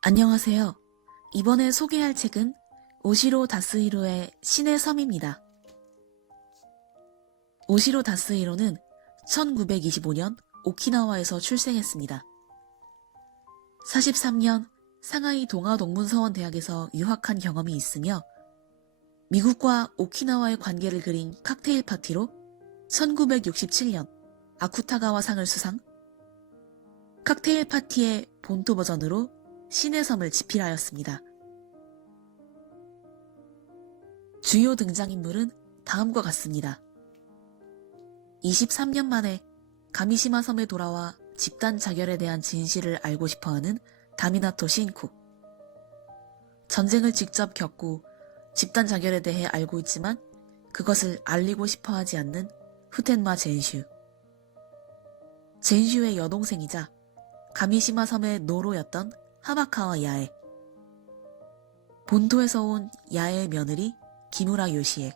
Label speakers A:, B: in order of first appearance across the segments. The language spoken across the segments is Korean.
A: 안녕하세요. 이번에 소개할 책은 오시로 다스히로의 신의 섬입니다. 오시로 다스히로는 1925년 오키나와에서 출생했습니다. 43년 상하이 동아동문서원 대학에서 유학한 경험이 있으며 미국과 오키나와의 관계를 그린 칵테일 파티로 1967년 아쿠타가와 상을 수상, 칵테일 파티의 본토 버전으로 신의 섬을 집필하였습니다. 주요 등장인물은 다음과 같습니다. 23년 만에 가미시마 섬에 돌아와 집단 자결에 대한 진실을 알고 싶어하는 다미나토 신쿠. 전쟁을 직접 겪고 집단 자결에 대해 알고 있지만 그것을 알리고 싶어 하지 않는 후텐마 젠슈. 젠슈의 여동생이자 가미시마 섬의 노로였던 하마카와 야에. 본토에서 온 야의 며느리 기무라 요시에.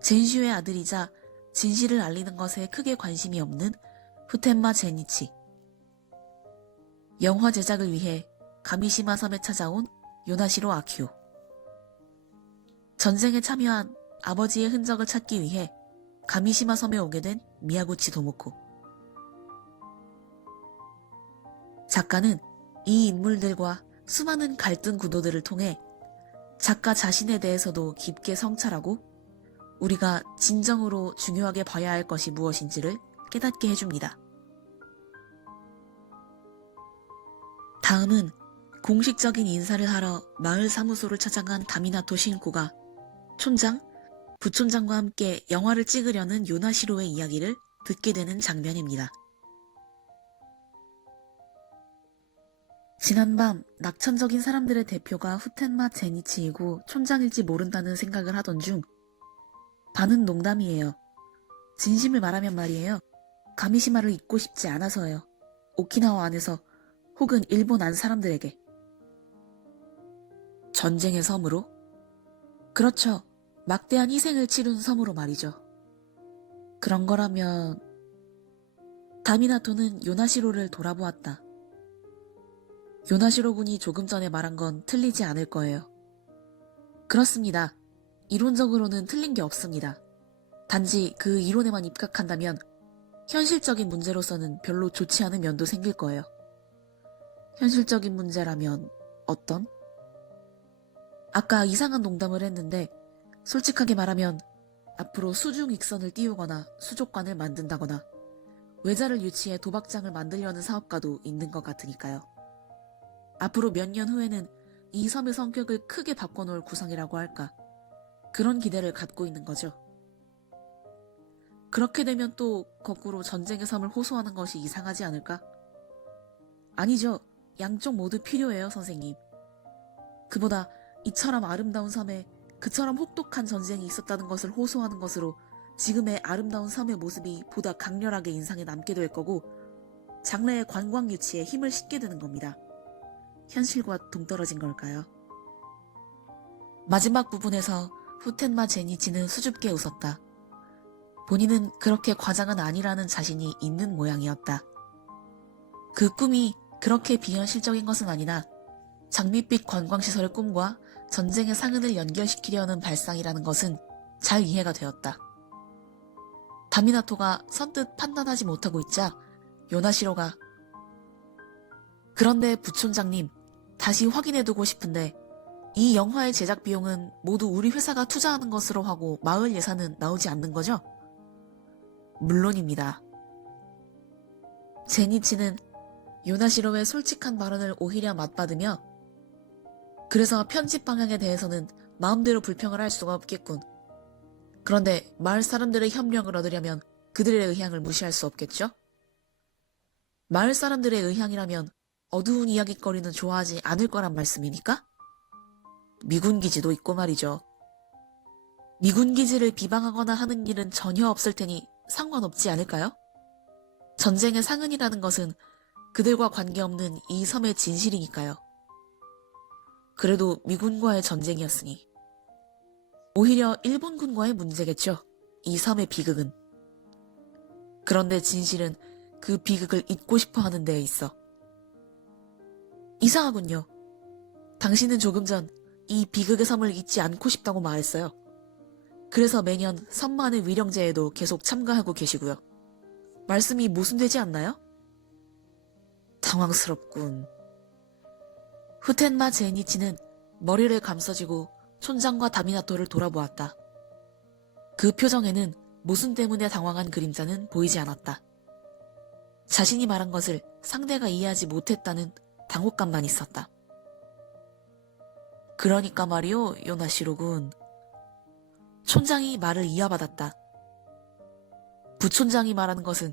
A: 젠슈의 아들이자 진실을 알리는 것에 크게 관심이 없는 후텐마 제니치. 영화 제작을 위해 가미시마 섬에 찾아온 요나시로 아키오. 전쟁에 참여한 아버지의 흔적을 찾기 위해 가미시마 섬에 오게 된 미야구치 도모코. 작가는 이 인물들과 수많은 갈등 구도들을 통해 작가 자신에 대해서도 깊게 성찰하고 우리가 진정으로 중요하게 봐야 할 것이 무엇인지를 깨닫게 해줍니다. 다음은 공식적인 인사를 하러 마을 사무소를 찾아간 다미나토 신코가 촌장, 부촌장과 함께 영화를 찍으려는 요나시로의 이야기를 듣게 되는 장면입니다. 지난밤 낙천적인 사람들의 대표가 후텐마 제니치이고 촌장일지 모른다는 생각을 하던 중 반은 농담이에요. 진심을 말하면 말이에요. 가미시마를 잊고 싶지 않아서요. 오키나와 안에서 혹은 일본 안 사람들에게. 전쟁의 섬으로? 그렇죠. 막대한 희생을 치른 섬으로 말이죠. 그런 거라면 다미나토는 요나시로를 돌아보았다. 요나시로 군이 조금 전에 말한 건 틀리지 않을 거예요. 그렇습니다. 이론적으로는 틀린 게 없습니다. 단지 그 이론에만 입각한다면 현실적인 문제로서는 별로 좋지 않은 면도 생길 거예요. 현실적인 문제라면 어떤? 아까 이상한 농담을 했는데 솔직하게 말하면 앞으로 수중 익선을 띄우거나 수족관을 만든다거나 외자를 유치해 도박장을 만들려는 사업가도 있는 것 같으니까요. 앞으로 몇 년 후에는 이 섬의 성격을 크게 바꿔놓을 구성이라고 할까. 그런 기대를 갖고 있는 거죠. 그렇게 되면 또 거꾸로 전쟁의 섬을 호소하는 것이 이상하지 않을까? 아니죠. 양쪽 모두 필요해요, 선생님. 그보다 이처럼 아름다운 섬에 그처럼 혹독한 전쟁이 있었다는 것을 호소하는 것으로 지금의 아름다운 섬의 모습이 보다 강렬하게 인상에 남게 될 거고 장래의 관광 유치에 힘을 싣게 되는 겁니다. 현실과 동떨어진 걸까요? 마지막 부분에서 후텐마 제니치는 수줍게 웃었다. 본인은 그렇게 과장은 아니라는 자신이 있는 모양이었다. 그 꿈이 그렇게 비현실적인 것은 아니나 장밋빛 관광시설의 꿈과 전쟁의 상흔을 연결시키려는 발상이라는 것은 잘 이해가 되었다. 다미나토가 선뜻 판단하지 못하고 있자 요나시로가 그런데 부촌장님 다시 확인해두고 싶은데 이 영화의 제작 비용은 모두 우리 회사가 투자하는 것으로 하고 마을 예산은 나오지 않는 거죠? 물론입니다. 제니치는 요나시로의 솔직한 발언을 오히려 맞받으며 그래서 편집 방향에 대해서는 마음대로 불평을 할 수가 없겠군. 그런데 마을 사람들의 협력을 얻으려면 그들의 의향을 무시할 수 없겠죠? 마을 사람들의 의향이라면 어두운 이야기거리는 좋아하지 않을 거란 말씀이니까? 미군 기지도 있고 말이죠. 미군 기지를 비방하거나 하는 일은 전혀 없을 테니 상관없지 않을까요? 전쟁의 상흔이라는 것은 그들과 관계없는 이 섬의 진실이니까요. 그래도 미군과의 전쟁이었으니. 오히려 일본군과의 문제겠죠. 이 섬의 비극은. 그런데 진실은 그 비극을 잊고 싶어 하는 데에 있어. 이상하군요. 당신은 조금 전 이 비극의 섬을 잊지 않고 싶다고 말했어요. 그래서 매년 섬만의 위령제에도 계속 참가하고 계시고요. 말씀이 모순되지 않나요? 당황스럽군. 후텐마 제니치는 머리를 감싸쥐고 촌장과 다미나토를 돌아보았다. 그 표정에는 모순 때문에 당황한 그림자는 보이지 않았다. 자신이 말한 것을 상대가 이해하지 못했다는 당혹감만 있었다. 그러니까 말이오, 요나시로군. 촌장이 말을 이어받았다. 부촌장이 말하는 것은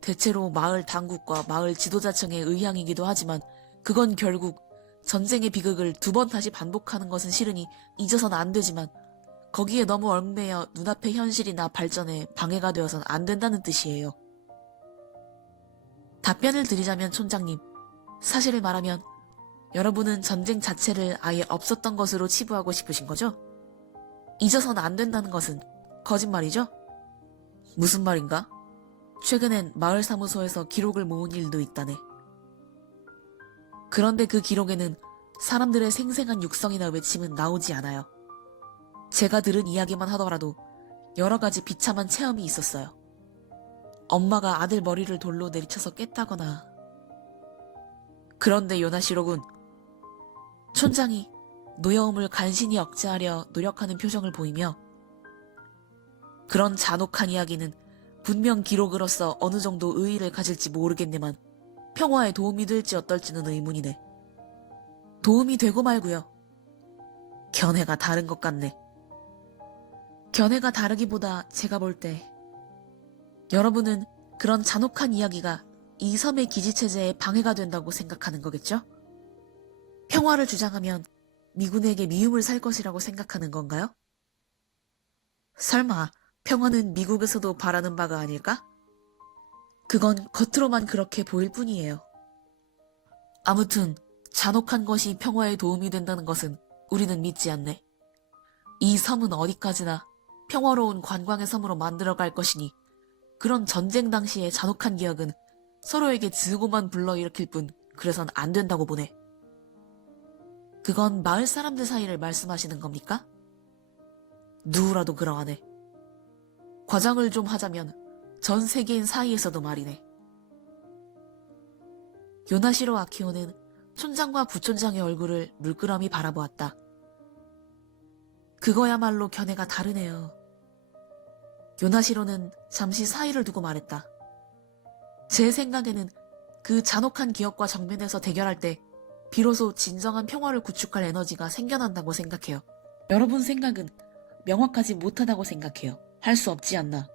A: 대체로 마을 당국과 마을 지도자층의 의향이기도 하지만 그건 결국 전쟁의 비극을 두 번 다시 반복하는 것은 싫으니 잊어서는 안 되지만 거기에 너무 얽매여 눈앞의 현실이나 발전에 방해가 되어서는 안 된다는 뜻이에요. 답변을 드리자면 촌장님, 사실을 말하면 여러분은 전쟁 자체를 아예 없었던 것으로 치부하고 싶으신 거죠? 잊어서는 안 된다는 것은 거짓말이죠? 무슨 말인가? 최근엔 마을 사무소에서 기록을 모은 일도 있다네. 그런데 그 기록에는 사람들의 생생한 육성이나 외침은 나오지 않아요. 제가 들은 이야기만 하더라도 여러 가지 비참한 체험이 있었어요. 엄마가 아들 머리를 돌로 내리쳐서 깼다거나. 그런데 요나시로군. 촌장이 노여움을 간신히 억제하려 노력하는 표정을 보이며 그런 잔혹한 이야기는 분명 기록으로서 어느 정도 의의를 가질지 모르겠네만 평화에 도움이 될지 어떨지는 의문이네. 도움이 되고 말고요. 견해가 다른 것 같네. 견해가 다르기보다 제가 볼 때 여러분은 그런 잔혹한 이야기가 이 섬의 기지체제에 방해가 된다고 생각하는 거겠죠? 평화를 주장하면 미군에게 미움을 살 것이라고 생각하는 건가요? 설마 평화는 미국에서도 바라는 바가 아닐까? 그건 겉으로만 그렇게 보일 뿐이에요. 아무튼 잔혹한 것이 평화에 도움이 된다는 것은 우리는 믿지 않네. 이 섬은 어디까지나 평화로운 관광의 섬으로 만들어갈 것이니 그런 전쟁 당시의 잔혹한 기억은 서로에게 증오만 불러일으킬 뿐 그래선 안 된다고 보네. 그건 마을 사람들 사이를 말씀하시는 겁니까? 누구라도 그러하네. 과장을 좀 하자면 전 세계인 사이에서도 말이네. 요나시로 아키오는 촌장과 부촌장의 얼굴을 물끄러미 바라보았다. 그거야말로 견해가 다르네요. 요나시로는 잠시 사이를 두고 말했다. 제 생각에는 그 잔혹한 기억과 정면에서 대결할 때 비로소 진정한 평화를 구축할 에너지가 생겨난다고 생각해요. 여러분 생각은 명확하지 못하다고 생각해요. 할 수 없지 않나.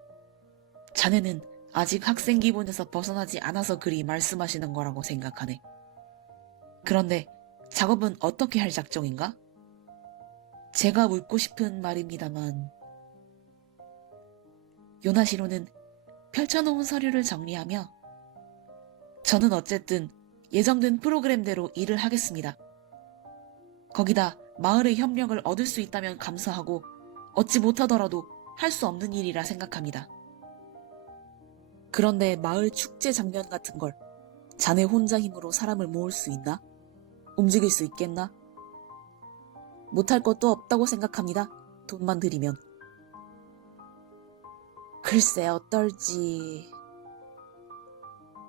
A: 자네는 아직 학생 기분에서 벗어나지 않아서 그리 말씀하시는 거라고 생각하네. 그런데 작업은 어떻게 할 작정인가? 제가 묻고 싶은 말입니다만 요나시로는 펼쳐놓은 서류를 정리하며 저는 어쨌든 예정된 프로그램대로 일을 하겠습니다. 거기다 마을의 협력을 얻을 수 있다면 감사하고 얻지 못하더라도 할 수 없는 일이라 생각합니다. 그런데 마을 축제 장면 같은 걸 자네 혼자 힘으로 사람을 모을 수 있나? 움직일 수 있겠나? 못할 것도 없다고 생각합니다. 돈만 들이면. 글쎄 어떨지...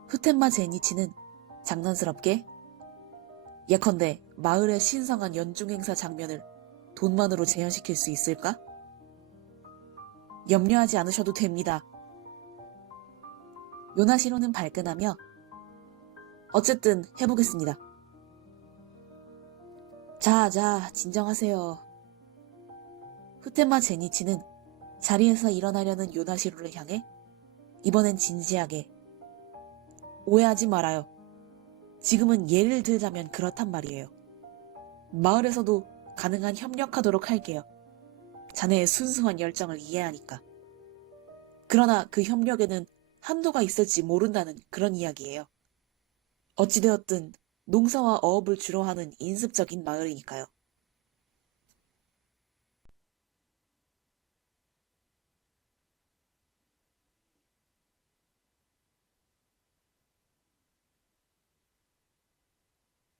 A: 후텐마 제니치는 장난스럽게 예컨대 마을의 신성한 연중 행사 장면을 돈만으로 재현시킬 수 있을까? 염려하지 않으셔도 됩니다. 요나시로는 발끈하며 어쨌든 해보겠습니다. 자, 자, 진정하세요. 후테마 제니치는 자리에서 일어나려는 요나시로를 향해 이번엔 진지하게 오해하지 말아요. 지금은 예를 들자면 그렇단 말이에요. 마을에서도 가능한 협력하도록 할게요. 자네의 순수한 열정을 이해하니까. 그러나 그 협력에는 한도가 있을지 모른다는 그런 이야기예요. 어찌되었든 농사와 어업을 주로 하는 인습적인 마을이니까요.